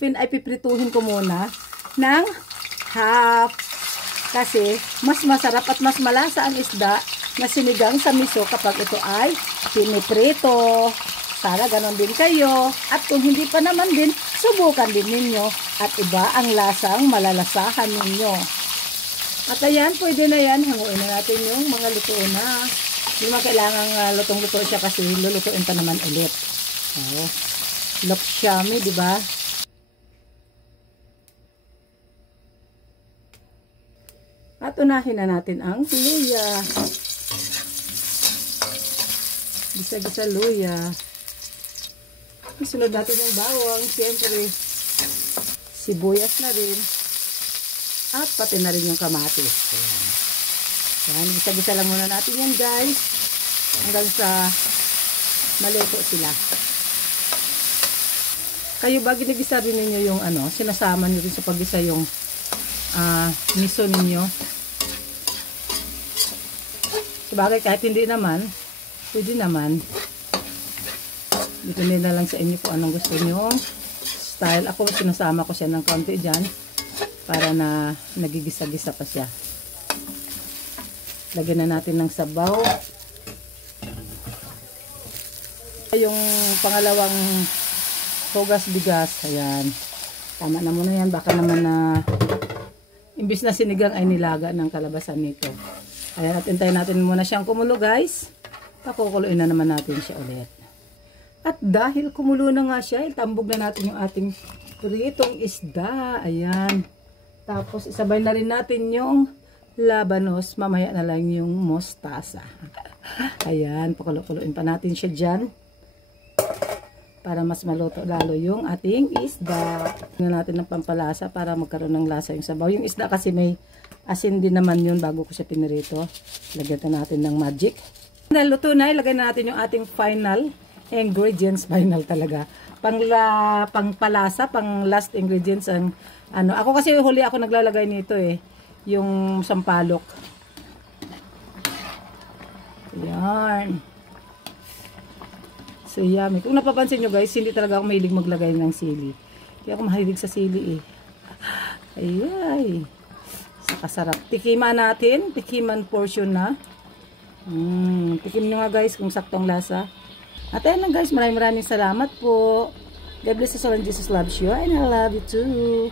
bluefin ay piprituhin ko muna ng half. Kasi mas masarap at mas malasa ang isda na sinigang sa miso kapag ito ay piniprito. Sana ganon din kayo. At kung hindi pa naman din, subukan din ninyo. At iba ang lasang malalasahan ninyo. At ayan, pwede na yan. Hanguin na natin yung mga luto na. Hindi mo kailangang lutong-luto siya kasi lulutuin pa naman ulit. Oh, looks yummy, diba? At unahin na natin ang luya. Gisa-gisa luya. Isunod natin yung bawang. Siyempre, sibuyas na rin. At pati na rin yung kamatis. Ayan. Ayan, gisa-gisa lang muna natin yan, guys. Hanggang sa maluto sila. Kayo ba ginigisa rin ninyo yung sinasama nyo rin sa paggisa yung miso ninyo? Sabagay, kahit hindi naman, pwede naman. Depende na lang sa inyo kung anong gusto nyo style. Ako sinasama ko siya ng konti dyan para na nagigisa-gisa pa siya. Lagyan na natin ng sabaw. Yung pangalawang hugas bigas. Ayan. Tama na muna yan. Baka naman na imbis na sinigang ay nilaga ng kalabasan nito. Ayan, at hintayin natin muna siyang kumulo, guys. Pakukuluin na naman natin siya ulit. At dahil kumulo na nga siya, itambog na natin yung ating pritong isda. Ayan. Tapos isabay na rin natin yung labanos. Mamaya na lang yung mostasa. Ayan, pakuluin pa natin siya dyan. Para mas maluto lalo yung ating isda. Tingnan natin ng pampalasa para magkaroon ng lasa yung sabaw. Yung isda kasi may asin din naman yun bago ko siya pinirito. Lagyan natin ng magic. Dahil luto na, ilagay na natin yung ating final ingredients. Final talaga. Pangpalasa, pang last ingredients ang ako kasi huli ako naglalagay nito yung sampalok. Ayan. So yummy. Kung napapansin nyo, guys, hindi talaga ako mahilig maglagay ng sili. Kaya ako mahilig sa sili Ayay. Kasarap. Tikiman natin. Tikiman portion na. Tikim nyo nga, guys, kung saktong lasa. At ayan lang, guys, maraming salamat po. God bless us all and Jesus loves you and I love you too.